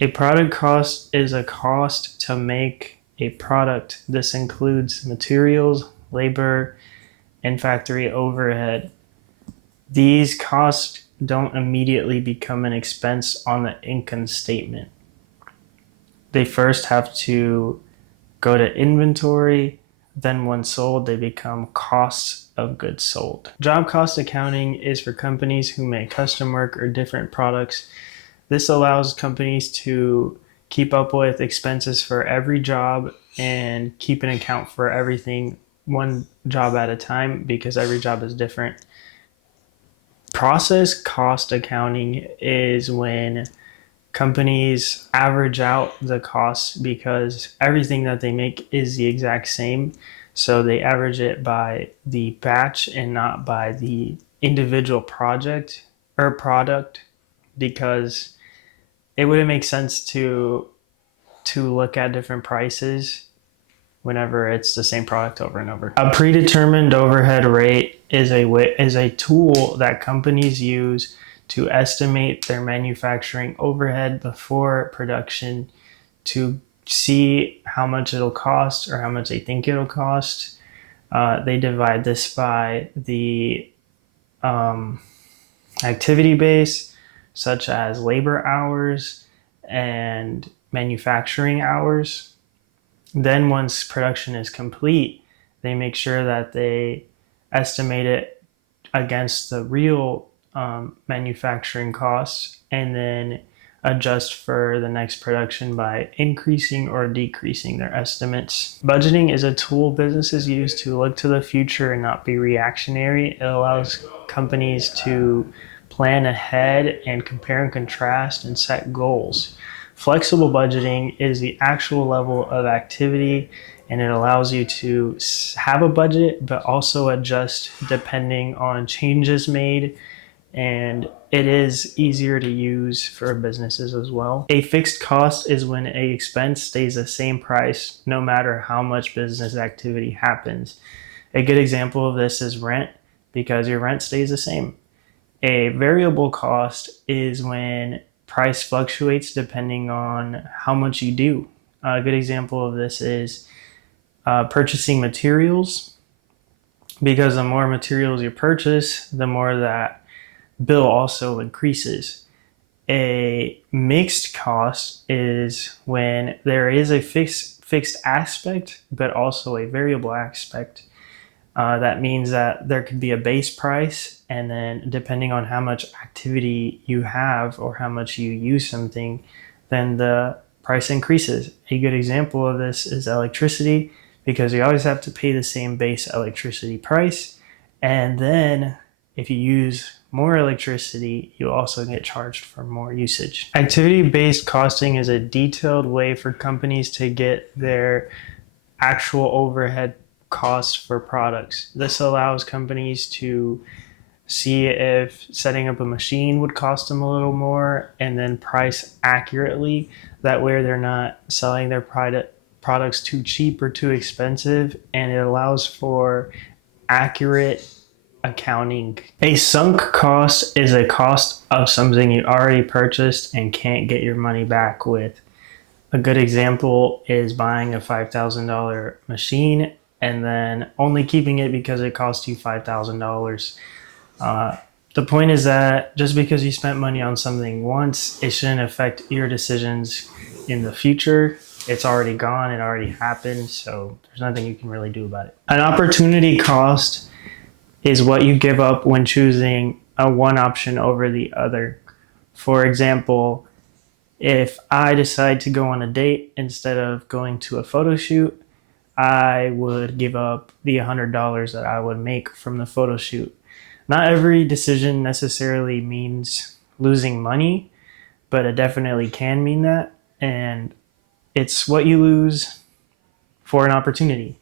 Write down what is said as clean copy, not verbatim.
A product cost is a cost to make a product. This includes materials, labor, and factory overhead. These costs don't immediately become an expense on the income statement. They first have to go to inventory, then when sold, they become costs of goods sold. Job cost accounting is for companies who make custom work or different products. This allows companies to keep up with expenses for every job and keep an account for everything one job at a time because every job is different. Process cost accounting is when companies average out the costs because everything that they make is the exact same. So they average it by the batch and not by the individual project or product because it wouldn't make sense to look at different prices whenever it's the same product over and over. A predetermined overhead rate is a tool that companies use to estimate their manufacturing overhead before production to see how much it'll cost or how much they think it'll cost. They divide this by the activity base, such as labor hours and manufacturing hours. Then once production is complete, they make sure that they estimate it against the real manufacturing costs and then adjust for the next production by increasing or decreasing their estimates. Budgeting is a tool businesses use to look to the future and not be reactionary. It allows companies to plan ahead and compare and contrast and set goals. Flexible budgeting is the actual level of activity and it allows you to have a budget but also adjust depending on changes made, and it is easier to use for businesses as well. A fixed cost is when a expense stays the same price no matter how much business activity happens. A good example of this is rent, because your rent stays the same. A variable cost is when price fluctuates depending on how much you do. A good example of this is purchasing materials, because the more materials you purchase, the more that bill also increases. A mixed cost is when there is a fixed aspect, but also a variable aspect. That means that there could be a base price, and then depending on how much activity you have or how much you use something, then the price increases. A good example of this is electricity, because you always have to pay the same base electricity price. And then if you use more electricity, you also get charged for more usage. Activity-based costing is a detailed way for companies to get their actual overhead costs for products. This allows companies to see if setting up a machine would cost them a little more and then price accurately. That way they're not selling their products too cheap or too expensive, and it allows for accurate accounting. A sunk cost is a cost of something you already purchased and can't get your money back with. A good example is buying a $5,000 machine and then only keeping it because it cost you $5,000. The point is that just because you spent money on something once, it shouldn't affect your decisions in the future. It's already gone, it already happened, so there's nothing you can really do about it. An opportunity cost is what you give up when choosing a one option over the other. For example, if I decide to go on a date instead of going to a photo shoot, I would give up the $100 that I would make from the photo shoot. Not every decision necessarily means losing money, but it definitely can mean that. And it's what you lose for an opportunity.